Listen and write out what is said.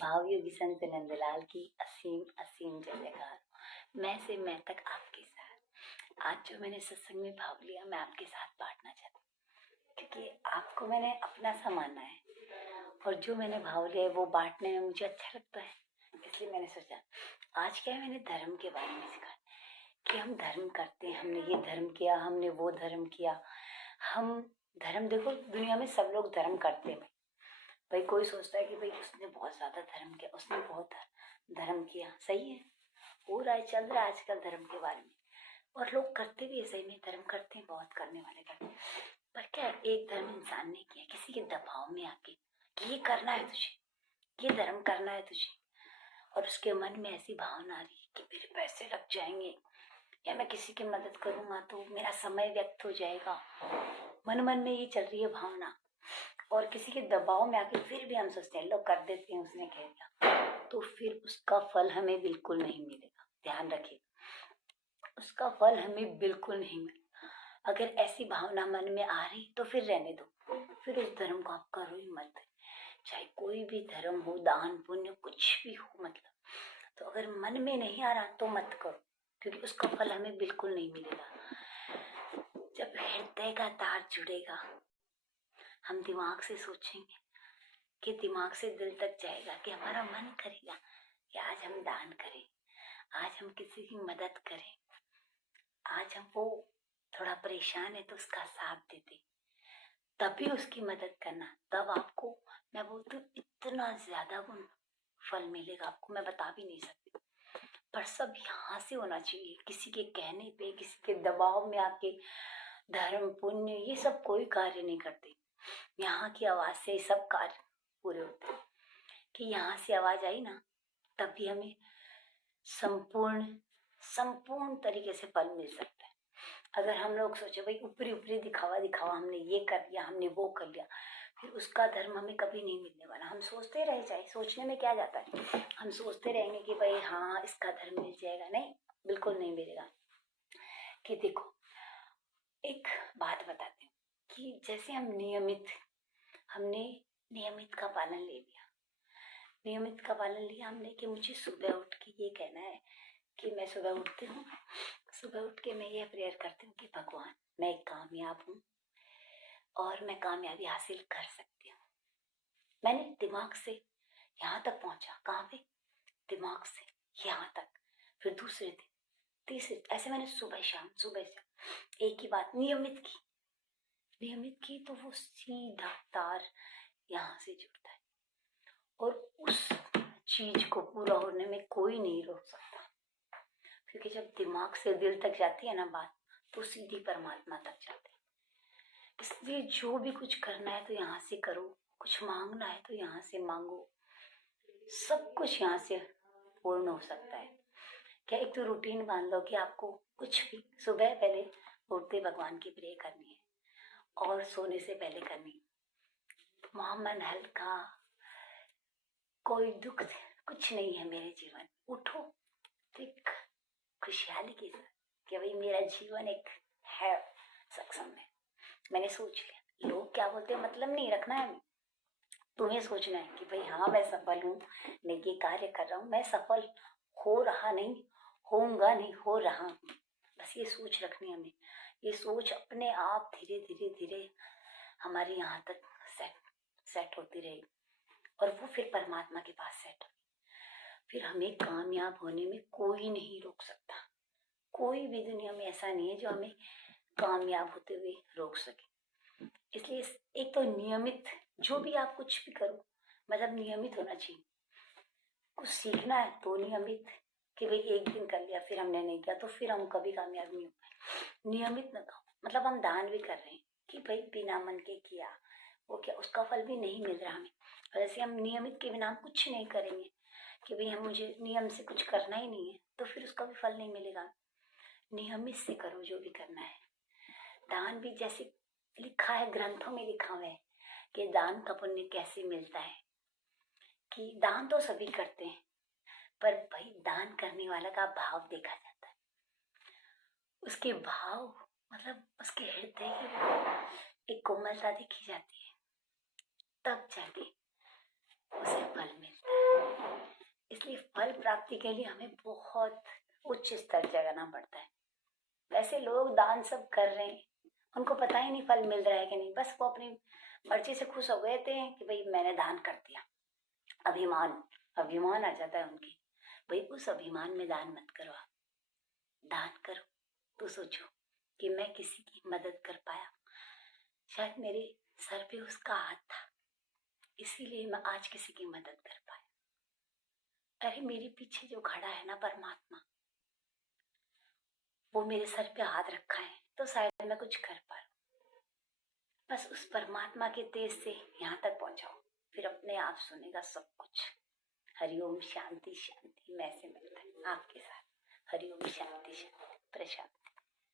भाव योगी संत नंदलाल की असीम असीम जय जयकार। मैं से मैं तक आपके साथ आज जो मैंने सत्संग में भाव लिया, मैं आपके साथ बांटना चाहती हूँ, क्योंकि आपको मैंने अपना सा माना है और जो मैंने भाव लिया है वो बांटने में मुझे अच्छा लगता है। इसलिए मैंने सोचा आज क्या है, मैंने धर्म के बारे में सीखा कि हम धर्म करते हैं, हमने ये धर्म किया, हमने वो धर्म किया। हम धर्म, देखो दुनिया में सब लोग धर्म करते हैं। भाई कोई सोचता है कि भाई उसने बहुत ज्यादा धर्म किया, उसने बहुत धर्म किया, सही है, हो रहा है, चल रहा है आजकल धर्म के बारे में, और लोग करते भी ऐसे में धर्म करते हैं, बहुत करने वाले करते हैं। पर क्या है, एक धर्म इंसान ने किया किसी के दबाव में आके कि ये करना है तुझे, ये धर्म करना है तुझे, और उसके मन में ऐसी भावना आ रही है कि मेरे पैसे लग जाएंगे या मैं किसी की मदद करूंगा तो मेरा समय व्यर्थ हो जाएगा। मन मन में ये चल रही है भावना, और किसी के दबाव में आके फिर भी हम सोचते हैं लो कर देते हैं, उसने कह दिया, तो फिर उसका फल हमें बिल्कुल नहीं मिलेगा। ध्यान रखिए, उसका फल हमें बिल्कुल नहीं मिलेगा। अगर ऐसी भावना मन में आ रही तो फिर रहने दो, फिर उस धर्म को आप करो ही मत, चाहे कोई भी धर्म हो, दान पुण्य कुछ भी हो, मतलब तो अगर मन में नहीं आ रहा तो मत करो, क्योंकि उसका फल हमें बिल्कुल नहीं मिलेगा। जब हृदय का तार जुड़ेगा, हम दिमाग से सोचेंगे कि दिमाग से दिल तक जाएगा, कि हमारा मन करेगा कि आज हम दान करें, आज हम किसी की मदद करें, आज हम वो थोड़ा परेशान है तो उसका साथ देते, तभी उसकी मदद करना, तब आपको मैं बोलती हूँ इतना ज्यादा गुण फल मिलेगा आपको, मैं बता भी नहीं सकती। पर सब यहाँ से होना चाहिए, किसी के कहने पे, किसी के दबाव में आके धर्म पुण्य ये सब कोई कार्य नहीं करते। यहाँ की आवाज से सब कार्य पूरे होते हैं, कि यहाँ से आवाज आई ना तभी हमें संपूर्ण संपूर्ण तरीके से फल मिल सकता है। अगर हम लोग सोचे भाई ऊपरी ऊपरी दिखावा दिखावा, हमने ये कर लिया, हमने वो कर लिया, फिर उसका धर्म हमें कभी नहीं मिलने वाला। हम सोचते रह जाए, सोचने में क्या जाता है, हम सोचते रहेंगे कि भाई हाँ इसका धर्म मिल जाएगा, नहीं, बिल्कुल नहीं मिलेगा। कि देखो एक बात बताती हूँ कि जैसे हमने नियमित का पालन ले लिया, नियमित का पालन लिया हमने कि मुझे सुबह उठ के ये कहना है कि मैं सुबह उठती हूँ, सुबह उठ के मैं ये प्रेयर करती हूँ कि भगवान मैं कामयाब हूँ और मैं कामयाबी हासिल कर सकती हूँ। मैंने दिमाग से यहाँ तक पहुंचा, कहाँ पे, दिमाग से यहाँ तक, फिर दूसरे दिन, तीसरे, ऐसे मैंने सुबह शाम एक ही बात नियमित की तो वो सीधा तार यहाँ से जुड़ता है, और उस चीज को पूरा होने में कोई नहीं रोक सकता, क्योंकि जब दिमाग से दिल तक जाती है ना बात, तो सीधी परमात्मा तक जाती है। इसलिए जो भी कुछ करना है तो यहाँ से करो, कुछ मांगना है तो यहाँ से मांगो, सब कुछ यहाँ से पूर्ण हो सकता है। क्या एक तो रूटीन बांध लो कि आपको कुछ भी सुबह पहले उठते भगवान की प्रे करनी है और सोने से पहले करनी है। वहां मन हल्का, कोई दुख कुछ नहीं है मेरे जीवन, उठो ठीक खुशहाली के साथ कि भाई मेरा जीवन एक है सक्षम है। मैंने सोच लिया, लोग क्या बोलते हैं मतलब नहीं रखना है, तुम्हें सोचना है कि भाई हाँ मैं सफल हूँ, मैं ये कार्य कर रहा हूँ, मैं सफल हो रहा नहीं, होऊंगा नहीं, हो रहा हूँ। बस ये सोच रखनी है हमें, ये सोच अपने आप धीरे धीरे धीरे हमारे यहाँ तक सेट होती रहेगी, और वो फिर परमात्मा के पास सेट होगी। फिर हमें कामयाब होने में कोई नहीं रोक सकता, कोई भी दुनिया में ऐसा नहीं है जो हमें कामयाब होते हुए रोक सके। इसलिए एक तो नियमित, जो भी आप कुछ भी करो मतलब नियमित होना चाहिए। कुछ सीखना है तो नियमित, कि भाई एक दिन कर लिया फिर हमने नहीं किया तो फिर हम कभी कामयाब नहीं हो पाए। नियमित न कहो, मतलब हम दान भी कर रहे हैं कि भाई बिना मन के किया, वो क्या उसका फल भी नहीं मिल रहा हमें, और ऐसे हम नियमित के बिना हम कुछ नहीं करेंगे कि भाई हम मुझे नियम से कुछ करना ही नहीं है, तो फिर उसका भी फल नहीं मिलेगा। नियमित से करो जो भी करना है। दान भी जैसे लिखा है, ग्रंथों में लिखा हुआ है कि दान का पुण्य कैसे मिलता है, कि दान तो सभी करते हैं, पर भाई दान करने वाला का भाव देखा जाता है, उसके भाव मतलब उसके हृदय की एक कोमलता देखी जाती है, तब जाके उसे फल मिलता है। प्राप्ति के लिए हमें बहुत उच्च स्तर जगाना पड़ता है। वैसे लोग दान सब कर रहे हैं, उनको पता ही नहीं फल मिल रहा है कि नहीं, बस वो अपनी मर्जी से खुश हो गए थे कि भाई मैंने दान कर दिया। अभिमान अभिमान आ जाता है उनकी। भाई उस अभिमान में दान मत करो, आप दान करो तो सोचो कि मैं किसी की मदद कर पाया, शायद मेरे सर पे उसका हाथ था, इसीलिए मैं आज किसी की मदद कर पाया। अरे मेरे पीछे जो खड़ा है ना परमात्मा, वो मेरे सर पे हाथ रखा है तो शायद मैं कुछ कर पाऊं। बस उस परमात्मा के तेज से यहाँ तक पहुंचाओ, फिर अपने आप सुनेगा सब कुछ। हरिओम, शांति शांति। मैं से मिलता है आपके साथ। हरिओम, शांति शांति। प्रशांत।